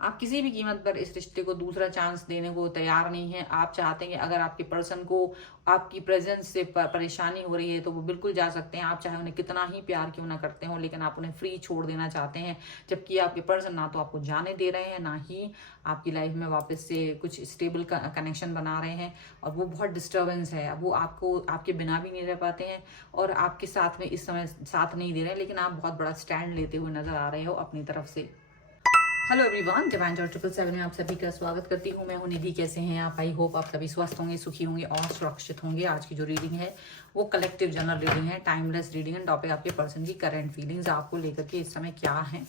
आप किसी भी कीमत पर इस रिश्ते को दूसरा चांस देने को तैयार नहीं है। आप चाहते हैं कि अगर आपके पर्सन को आपकी प्रेजेंस से परेशानी हो रही है तो वो बिल्कुल जा सकते हैं। आप चाहे उन्हें कितना ही प्यार क्यों ना करते हो, लेकिन आप उन्हें फ्री छोड़ देना चाहते हैं। जबकि आपके पर्सन ना तो आपको जाने दे रहे हैं, ना ही आपकी लाइफ में वापस से कुछ स्टेबल कनेक्शन बना रहे हैं। और वो बहुत डिस्टर्बेंस है। वो आपको आपके बिना भी नहीं रह पाते हैं और आपके साथ में इस समय साथ नहीं दे रहे हैं, लेकिन आप बहुत बड़ा स्टैंड लेते हुए नजर आ रहे हो अपनी तरफ से। हेलो एवरीवन, डिवाइन जॉय 777 में आप सभी का स्वागत करती हूँ। मैं हूँ निधि। कैसे हैं आप? आई होप आप सभी स्वस्थ होंगे, सुखी होंगे और सुरक्षित होंगे। आज की जो रीडिंग है वो कलेक्टिव जनरल रीडिंग है, टाइमलेस रीडिंग है। टॉपिक आपके पर्सन की करंट फीलिंग्स आपको लेकर के इस समय क्या है,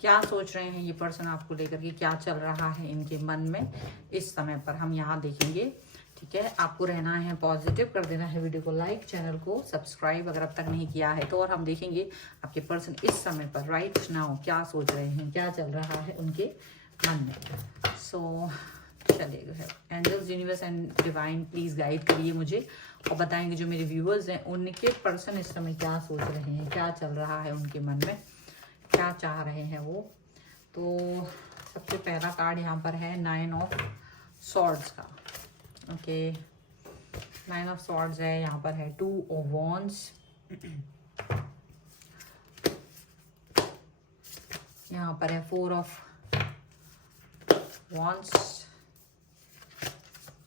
क्या सोच रहे हैं ये पर्सन आपको लेकर के, क्या चल रहा है इनके मन में इस समय पर, हम यहाँ देखेंगे। ठीक है, आपको रहना है पॉजिटिव, कर देना है वीडियो को लाइक, चैनल को सब्सक्राइब अगर अब तक नहीं किया है तो। और हम देखेंगे आपके पर्सन इस समय पर राइट नाउ क्या सोच रहे हैं, क्या चल रहा है उनके मन में। सो चलिए, angels, universe and divine please guide करिए मुझे और बताएंगे जो मेरे व्यूअर्स हैं उनके पर्सन इस समय क्या सोच रहे हैं, क्या चल रहा है उनके मन में, क्या चाह रहे हैं वो। तो सबसे पहला कार्ड यहाँ पर है 9 ऑफ सॉर्ड्स का। ओके, 9 ऑफ सॉर्ड्स है, यहाँ पर है 2 ऑफ वॉन्ड्स, यहाँ पर है 4 ऑफ वॉन्ड्स,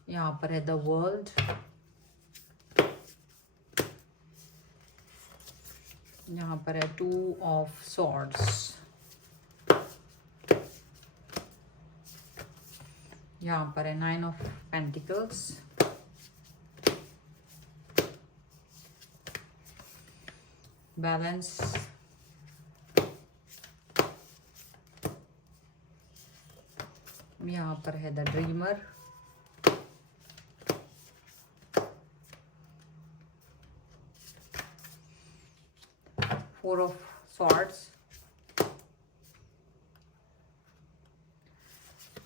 यहाँ पर है द वर्ल्ड, यहाँ पर है 2 ऑफ सॉर्ड्स, यहाँ पर है 9 ऑफ पेंटिकल्स, बैलेंस, यहाँ पर है the dreamer, four of swords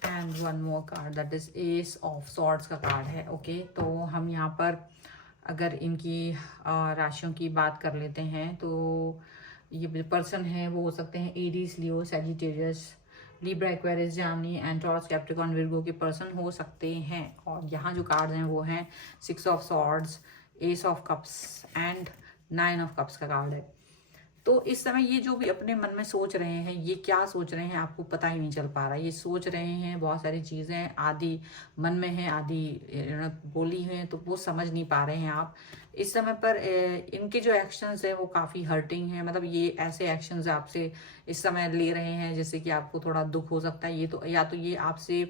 and one more card that is S of swords का कार्ड है। ओके, तो हम यहाँ पर अगर इनकी राशियों की बात कर लेते हैं तो ये पर्सन है वो हो सकते हैं Aries, Leo, Sagittarius, Libra, Aquarius, Gemini and taurus, Capricorn, Virgo के पर्सन हो सकते हैं। और यहाँ जो कार्ड्स हैं वो हैं 6 of swords, S of cups and 9 of cups का कार्ड है। तो इस समय ये जो भी अपने मन में सोच रहे हैं, ये क्या सोच रहे हैं आपको पता ही नहीं चल पा रहा। ये सोच रहे हैं बहुत सारी चीज़ें, आधी मन में है, आधी बोली हैं, तो वो समझ नहीं पा रहे हैं आप इस समय पर। इनके जो एक्शंस हैं वो काफ़ी हर्टिंग हैं। मतलब ये ऐसे एक्शंस आपसे इस समय ले रहे हैं जैसे कि आपको थोड़ा दुख हो सकता है। ये तो या तो ये आपसे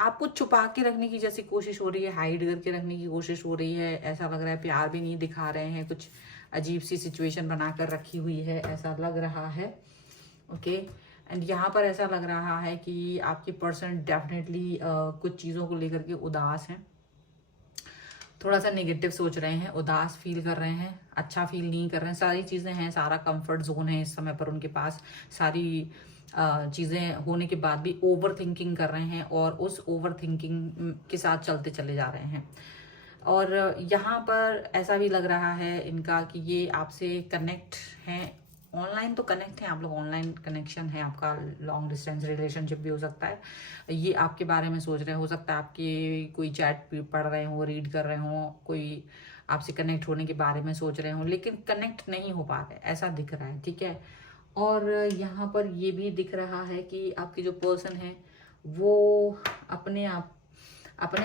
आपको छुपा के रखने की जैसी कोशिश हो रही है, हाइड करके रखने की कोशिश हो रही है। ऐसा लग रहा है प्यार भी नहीं दिखा रहे हैं, कुछ अजीब सी सिचुएशन बनाकर रखी हुई है, ऐसा लग रहा है। ओके, एंड यहाँ पर ऐसा लग रहा है कि आपके पर्सन डेफिनेटली कुछ चीज़ों को लेकर के उदास हैं, थोड़ा सा नेगेटिव सोच रहे हैं, उदास फील कर रहे हैं, अच्छा फील नहीं कर रहे हैं। सारी चीज़ें हैं, सारा कंफर्ट जोन है इस समय पर उनके पास, सारी चीज़ें होने के बाद भी ओवर थिंकिंग कर रहे हैं और उस ओवर थिंकिंग के साथ चलते चले जा रहे हैं। और यहाँ पर ऐसा भी लग रहा है इनका कि ये आपसे कनेक्ट हैं, ऑनलाइन तो कनेक्ट हैं आप लोग, ऑनलाइन कनेक्शन है आपका, लॉन्ग डिस्टेंस रिलेशनशिप भी हो सकता है। ये आपके बारे में सोच रहे हो सकता है, आपकी कोई चैट पढ़ रहे हो, रीड कर रहे हो, कोई आपसे कनेक्ट होने के बारे में सोच रहे हो, लेकिन कनेक्ट नहीं हो पा रहे, ऐसा दिख रहा है। ठीक है, और यहाँ पर ये भी दिख रहा है कि आपके जो पर्सन है वो अपने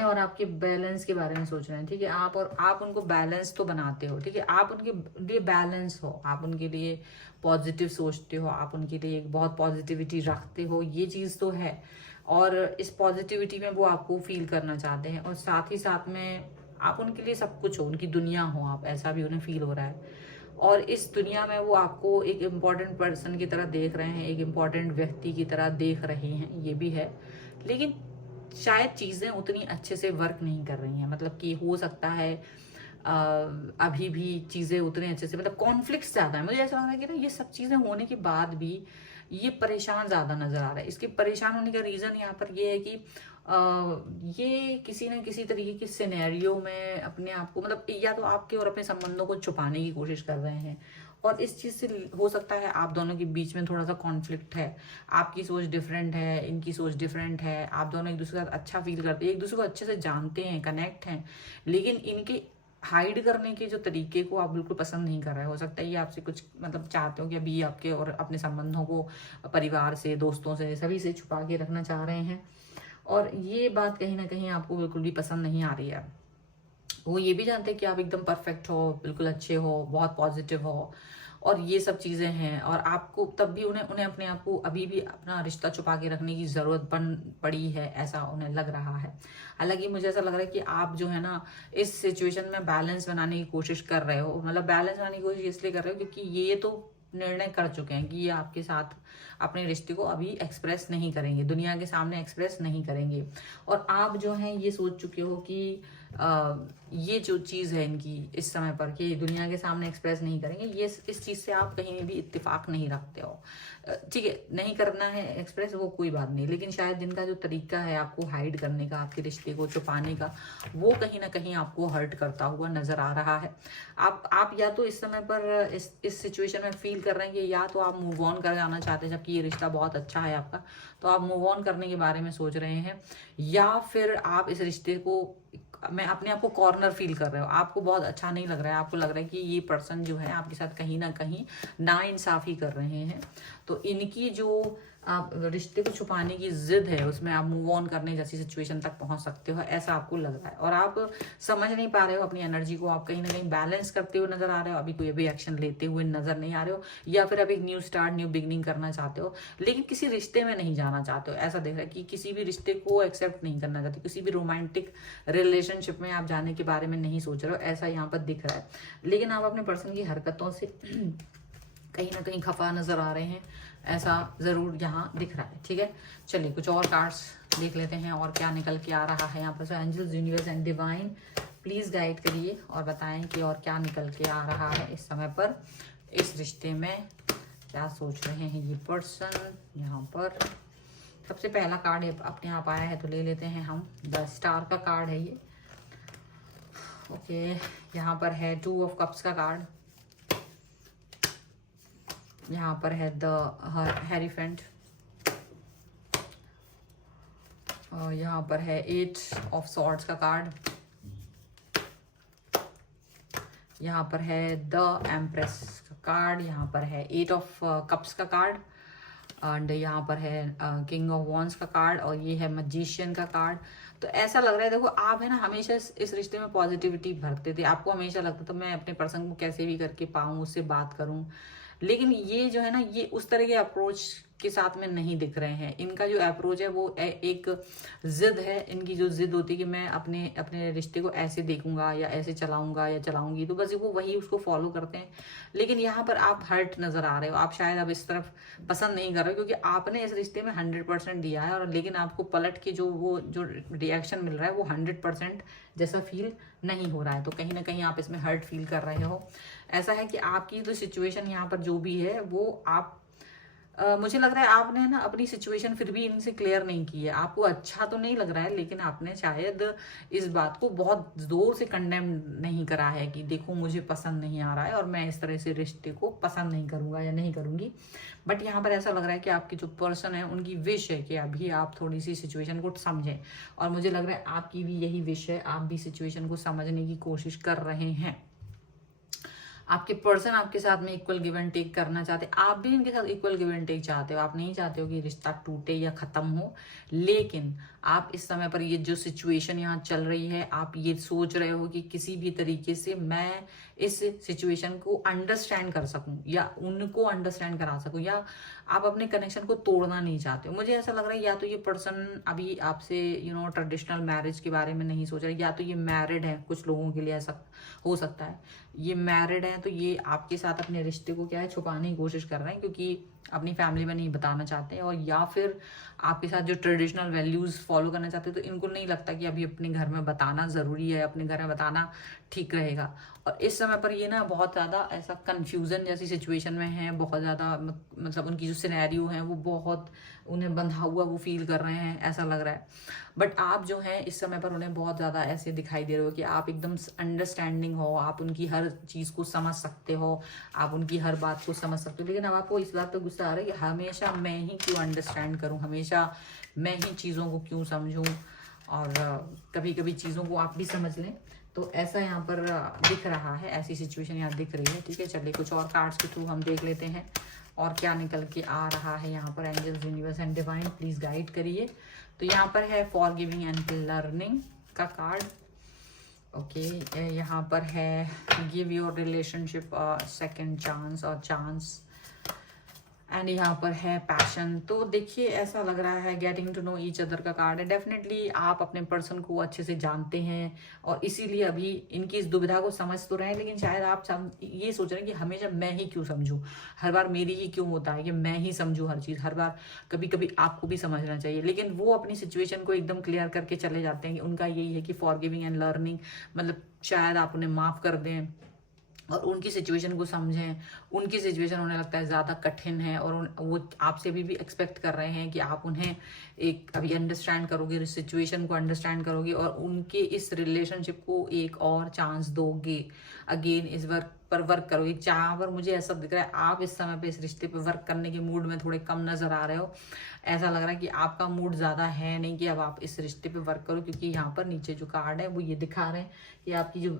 और आपके बैलेंस के बारे में सोच रहे हैं। ठीक है, आप उनको बैलेंस तो बनाते हो। ठीक है, आप उनके लिए बैलेंस हो, आप उनके लिए पॉजिटिव सोचते हो, आप उनके लिए एक बहुत पॉजिटिविटी रखते हो, ये चीज़ तो है। और इस पॉजिटिविटी में वो आपको फील करना चाहते हैं और साथ ही साथ में आप उनके लिए सब कुछ हो, उनकी दुनिया हो आप, ऐसा भी उन्हें फील हो रहा है। और इस दुनिया में वो आपको एक इम्पॉर्टेंट पर्सन की तरह देख रहे हैं, एक इम्पॉर्टेंट व्यक्ति की तरह देख रहे हैं, ये भी है। लेकिन शायद चीज़ें उतनी अच्छे से वर्क नहीं कर रही हैं, मतलब कि हो सकता है अभी भी चीज़ें उतने अच्छे से, मतलब कॉन्फ्लिक्ट ज़्यादा है। मुझे ऐसा लग रहा है कि ना ये सब चीज़ें होने के बाद भी ये परेशान ज़्यादा नज़र आ रहा है। इसके परेशान होने का रीज़न यहाँ पर ये है कि ये किसी न किसी तरीके की सिनेरियो में अपने आप को, मतलब या तो आपके और अपने संबंधों को छुपाने की कोशिश कर रहे हैं और इस चीज़ से हो सकता है आप दोनों के बीच में थोड़ा सा कॉन्फ्लिक्ट है, आपकी सोच डिफरेंट है, इनकी सोच डिफरेंट है, आप दोनों एक दूसरे के साथ अच्छा फील करते हैं, एक दूसरे को अच्छे से जानते हैं, कनेक्ट हैं, लेकिन इनके हाइड करने के जो तरीके को आप बिल्कुल पसंद नहीं कर रहे हो सकता है ये आपसे कुछ मतलब चाहते हो कि अभी आपके और अपने संबंधों को परिवार से, दोस्तों से, सभी से छुपा के रखना चाह रहे हैं, और ये बात कहीं ना कहीं आपको बिल्कुल भी पसंद नहीं आ रही है। वो ये भी जानते हैं कि आप एकदम परफेक्ट हो, बिल्कुल अच्छे हो, बहुत पॉजिटिव हो, और ये सब चीज़ें हैं, और आपको तब भी उन्हें उन्हें अपने आप को अभी भी अपना रिश्ता छुपा के रखने की ज़रूरत पड़ी है, ऐसा उन्हें लग रहा है। हालांकि मुझे ऐसा लग रहा है कि आप जो है ना इस सिचुएशन में बैलेंस बनाने की कोशिश कर रहे हो, मतलब बैलेंस बनाने की कोशिश इसलिए कर रहे हो क्योंकि ये तो निर्णय कर चुके हैं कि ये आपके साथ अपने रिश्ते को अभी एक्सप्रेस नहीं करेंगे, दुनिया के सामने एक्सप्रेस नहीं करेंगे, और आप जो हैं ये सोच चुके हो कि ये जो चीज़ है इनकी इस समय पर कि दुनिया के सामने एक्सप्रेस नहीं करेंगे, ये इस चीज़ से आप कहीं भी इत्तेफाक नहीं रखते हो। ठीक है, नहीं करना है एक्सप्रेस, वो कोई बात नहीं, लेकिन शायद इनका जो तरीका है आपको हाइड करने का, आपके रिश्ते को छुपाने का, वो कहीं ना कहीं आपको हर्ट करता हुआ नजर आ रहा है। आप या तो इस समय पर इस सिचुएशन में फील कर रहे हैं कि या तो आप मूव ऑन कर जाना चाहते हैं, जबकि ये रिश्ता बहुत अच्छा है आपका, तो आप मूव ऑन करने के बारे में सोच रहे हैं, या फिर आप इस रिश्ते को मैं अपने आप को कॉर्नर फील कर रहे हो, आपको बहुत अच्छा नहीं लग रहा है, आपको लग रहा है कि ये पर्सन जो है आपके साथ कहीं ना कहीं नाइंसाफी कर रहे हैं, तो इनकी जो आप रिश्ते को छुपाने की जिद है उसमें आप मूव ऑन करने जैसी सिचुएशन तक पहुंच सकते हो, ऐसा आपको लग रहा है, और आप समझ नहीं पा रहे हो अपनी एनर्जी को, आप कहीं ना कहीं बैलेंस करते हुए नजर आ रहे हो, अभी कोई भी एक्शन लेते हुए नजर नहीं आ रहे हो, या फिर आप एक न्यू स्टार्ट, न्यू बिगनिंग करना चाहते हो, लेकिन किसी रिश्ते में नहीं जाना चाहते हो, ऐसा दिख रहा है कि किसी भी रिश्ते को एक्सेप्ट नहीं करना चाहते, किसी भी रोमांटिक रिलेशनशिप में आप जाने के बारे में नहीं सोच रहे हो, ऐसा यहाँ पर दिख रहा है, लेकिन आप अपने पर्सन की हरकतों से कहीं ना कहीं खफा नजर आ रहे हैं, ऐसा जरूर यहाँ दिख रहा है। ठीक है, चलिए कुछ और कार्ड्स देख लेते हैं और क्या निकल के आ रहा है यहाँ पर। Angels, universe and divine please guide करिए और बताएं कि और क्या निकल के आ रहा है इस समय पर, इस रिश्ते में क्या सोच रहे हैं ये पर्सन। यहाँ पर सबसे पहला कार्ड अपने आप आया है तो ले लेते हैं हम, द स्टार का कार्ड है ये। ओके, यहाँ पर है 2 ऑफ कप्स का कार्ड, यहाँ पर है द हेरीफेंट, और यहाँ पर है 8 ऑफ सॉर्ड्स का कार्ड, यहाँ पर है द एम्प्रेस का कार्ड, यहाँ पर है 8 ऑफ कप्स का कार्ड, एंड यहाँ पर है किंग ऑफ वॉन्ड्स का कार्ड, और ये है मैजिशियन का कार्ड। तो ऐसा लग रहा है, देखो आप है ना हमेशा इस रिश्ते में पॉजिटिविटी भरते थे, आपको हमेशा लगता था मैं अपने पर्सन को कैसे भी करके पाऊँ, उससे बात करूँ, लेकिन ये जो है ना ये उस तरह के अप्रोच के साथ में नहीं दिख रहे हैं। इनका जो अप्रोच है वो एक जिद है, इनकी जो जिद होती है कि मैं अपने अपने रिश्ते को ऐसे देखूंगा या ऐसे चलाऊंगा या चलाऊंगी, तो बस वो वही उसको फॉलो करते हैं। लेकिन यहाँ पर आप हर्ट नजर आ रहे हो, आप शायद अब इस तरफ पसंद नहीं कर रहे हो क्योंकि आपने इस रिश्ते में 100% दिया है, और लेकिन आपको पलट के जो रिएक्शन मिल रहा है वो 100% जैसा फील नहीं हो रहा है, तो कहीं ना कहीं आप इसमें हर्ट फील कर रहे हो। ऐसा है कि आपकी जो सिचुएशन यहाँ पर जो भी है वो आप मुझे लग रहा है आपने ना अपनी सिचुएशन फिर भी इनसे क्लियर नहीं की है, आपको अच्छा तो नहीं लग रहा है, लेकिन आपने शायद इस बात को बहुत जोर से कंडेम नहीं करा है कि देखो मुझे पसंद नहीं आ रहा है और मैं इस तरह से रिश्ते को पसंद नहीं करूंगा या नहीं करूंगी। बट यहाँ पर ऐसा लग रहा है कि आपकी जो पर्सन है उनकी विश है कि अभी आप थोड़ी सी सिचुएशन को समझें, और मुझे लग रहा है आपकी भी यही विश है, आप भी सिचुएशन को समझने की कोशिश कर रहे हैं। आपके पर्सन आपके साथ में इक्वल गिव एंड टेक करना चाहते हैं, आप भी इनके साथ इक्वल गिव एंड टेक चाहते हो, आप नहीं चाहते हो कि रिश्ता टूटे या खत्म हो, लेकिन आप इस समय पर ये जो सिचुएशन यहाँ चल रही है आप ये सोच रहे हो कि किसी भी तरीके से मैं इस सिचुएशन को अंडरस्टैंड कर सकूं या उनको अंडरस्टैंड करा सकूं, या आप अपने कनेक्शन को तोड़ना नहीं चाहते हो। मुझे ऐसा लग रहा है या तो ये पर्सन अभी आपसे ट्रेडिशनल मैरिज के बारे में नहीं सोच रहे, या तो ये मैरिड है, कुछ लोगों के लिए ऐसा हो सकता है ये मैरिड है, तो ये आपके साथ अपने रिश्ते को क्या है छुपाने की कोशिश कर रहे हैं, क्योंकि अपनी फैमिली में नहीं बताना चाहते, और या फिर आपके साथ जो ट्रेडिशनल वैल्यूज़ फॉलो करना चाहते हैं, तो इनको नहीं लगता कि अभी अपने घर में बताना ज़रूरी है, अपने घर में बताना ठीक रहेगा। और इस समय पर ये ना बहुत ज़्यादा ऐसा कन्फ्यूज़न जैसी सिचुएशन में है, बहुत ज़्यादा मतलब उनकी जो सिनेरियो है वो बहुत उन्हें बंधा हुआ वो फील कर रहे हैं, ऐसा लग रहा है। बट आप जो हैं इस समय पर उन्हें बहुत ज़्यादा ऐसे दिखाई दे रहे हो कि आप एकदम अंडरस्टैंडिंग हो, आप उनकी हर चीज़ को समझ सकते हो, आप उनकी हर बात को समझ सकते हो। लेकिन अब आपको इस बात पर गुस्सा आ रहा है कि हमेशा मैं ही क्यों अंडरस्टैंड करूँ, हमेशा मैं ही चीज़ों को क्यों समझूँ, और कभी कभी चीज़ों को आप भी समझ लें। तो ऐसा यहाँ पर दिख रहा है, ऐसी सिचुएशन यहाँ दिख रही है। ठीक है, चलिए कुछ और कार्ड्स के थ्रू हम देख लेते हैं और क्या निकल के आ रहा है यहाँ पर। Angels, universe and divine please guide करिए। तो यहाँ पर है फॉरगिविंग एंड लर्निंग का कार्ड। ओके, यहाँ पर है give your relationship second chance और चांस, एंड यहाँ पर है पैशन। तो देखिए ऐसा लग रहा है getting to know each other का कार्ड है। डेफिनेटली आप अपने पर्सन को अच्छे से जानते हैं और इसीलिए अभी इनकी इस दुविधा को समझ तो रहे हैं, लेकिन शायद आप ये सोच रहे हैं कि हमेशा मैं ही क्यों समझूं, हर बार मेरी ही क्यों होता है कि मैं ही समझूं हर चीज़, हर बार कभी कभी आपको भी समझना चाहिए। लेकिन वो अपनी सिचुएशन को एकदम क्लियर करके चले जाते हैं कि उनका यही है कि फॉरगिविंग एंड लर्निंग, मतलब शायद आप उन्हें माफ़ कर दें और उनकी सिचुएशन को समझें। उनकी सिचुएशन उन्हें लगता है ज़्यादा कठिन है और वो आपसे भी एक्सपेक्ट कर रहे हैं कि आप उन्हें एक अभी अंडरस्टैंड करोगे, सिचुएशन को अंडरस्टैंड करोगे और उनके इस रिलेशनशिप को एक और चांस दोगे, अगेन इस वर्क पर वर्क करोगे। जहाँ पर मुझे ऐसा दिख रहा है आप इस समय पे इस रिश्ते पे वर्क करने के मूड में थोड़े कम नज़र आ रहे हो। ऐसा लग रहा है कि आपका मूड ज़्यादा है नहीं कि अब आप इस रिश्ते पे वर्क करो, क्योंकि यहाँ पर नीचे जो कार्ड है वो ये दिखा रहे हैं कि आपकी जो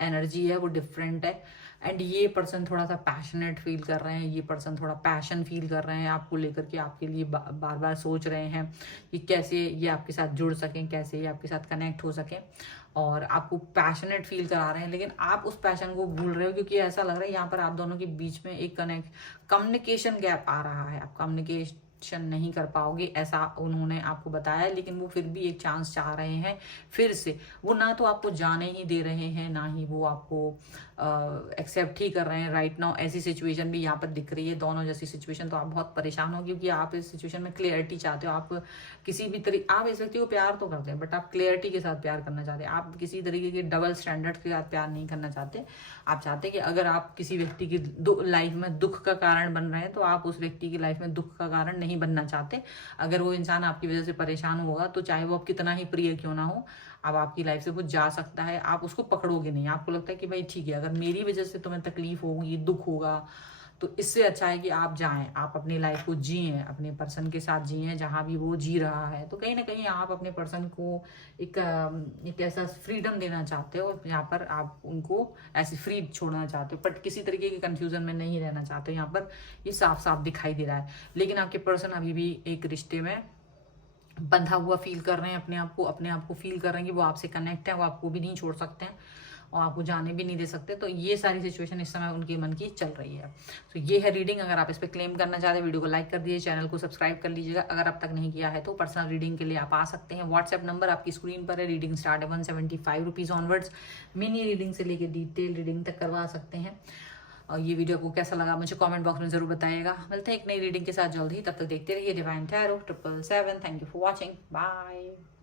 एनर्जी है वो डिफरेंट है। एंड ये पर्सन थोड़ा सा पैशनेट फील कर रहे हैं, ये पर्सन थोड़ा पैशन फील कर रहे हैं आपको लेकर के, आपके लिए बार बार सोच रहे हैं कि कैसे ये आपके साथ जुड़ सकें, कैसे ये आपके साथ कनेक्ट हो सकें, और आपको पैशनेट फील करा रहे हैं। लेकिन आप उस पैशन को भूल रहे हो, क्योंकि ऐसा लग रहा है यहाँ पर आप दोनों के बीच में एक कम्युनिकेशन गैप आ रहा है। आप कम्युनिकेशन नहीं कर पाओगे ऐसा उन्होंने आपको बताया, लेकिन वो फिर भी एक चांस चाह रहे हैं फिर से। वो ना तो आपको जाने ही दे रहे हैं, ना ही वो आपको एक्सेप्ट ही कर रहे हैं राइट नाउ। ऐसी सिचुएशन भी यहाँ पर दिख रही है, दोनों जैसी सिचुएशन। तो आप बहुत परेशान हो क्योंकि आप इस सिचुएशन में क्लियरिटी चाहते हो। आप किसी भी तरीके, आप इस व्यक्ति को प्यार तो करते हैं बट आप क्लियरिटी के साथ प्यार करना चाहते हैं। आप किसी तरीके के डबल स्टैंडर्ड के साथ प्यार नहीं करना चाहते। आप चाहते हैं कि अगर आप किसी व्यक्ति की लाइफ में दुख का कारण बन रहे हैं तो आप उस व्यक्ति की लाइफ में दुख का कारण नहीं बनना चाहते। अगर वो इंसान आपकी वजह से परेशान होगा तो चाहे वो आप कितना ही प्रिय क्यों ना हो, अब आपकी लाइफ से वो जा सकता है, आप उसको पकड़ोगे नहीं। आपको लगता है कि भाई ठीक है, अगर मेरी वजह से तुम्हें तकलीफ होगी, दुख होगा, तो इससे अच्छा है कि आप जाएं, आप अपनी लाइफ को जिए, अपने पर्सन के साथ जिए जहाँ भी वो जी रहा है। तो कहीं ना कहीं आप अपने पर्सन को एक ऐसा फ्रीडम देना चाहते हो यहाँ पर, आप उनको ऐसी फ्री छोड़ना चाहते हो, बट किसी तरीके के कंफ्यूजन में नहीं रहना चाहते। यहाँ पर ये साफ साफ दिखाई दे रहा है। लेकिन आपके पर्सन अभी भी एक रिश्ते में बंधा हुआ फील कर रहे हैं, अपने आप को फील कर रहे हैं कि वो आपसे कनेक्ट है, वो आपको भी नहीं छोड़ सकते हैं और आपको जाने भी नहीं दे सकते। तो ये सारी सिचुएशन इस समय उनके मन की चल रही है। तो ये है रीडिंग। अगर आप इस पर क्लेम करना चाहते हैं, वीडियो को लाइक कर दीजिए, चैनल को सब्सक्राइब कर लीजिएगा अगर अब तक नहीं किया है। तो पर्सनल रीडिंग के लिए आप आ सकते हैं। व्हाट्सएप नंबर आपकी स्क्रीन पर है। रीडिंग स्टार्ट है 175 रुपीज़ ऑनवर्ड्स। मिनी रीडिंग से लेकर डिटेल रीडिंग तक करवा सकते हैं। और ये वीडियो को कैसा लगा मुझे कमेंट बॉक्स में जरूर बताइएगा। मिलते हैं एक नई रीडिंग के साथ जल्द ही, तब तक देखते रहिए divine tarot 777। Thank you for watching, bye.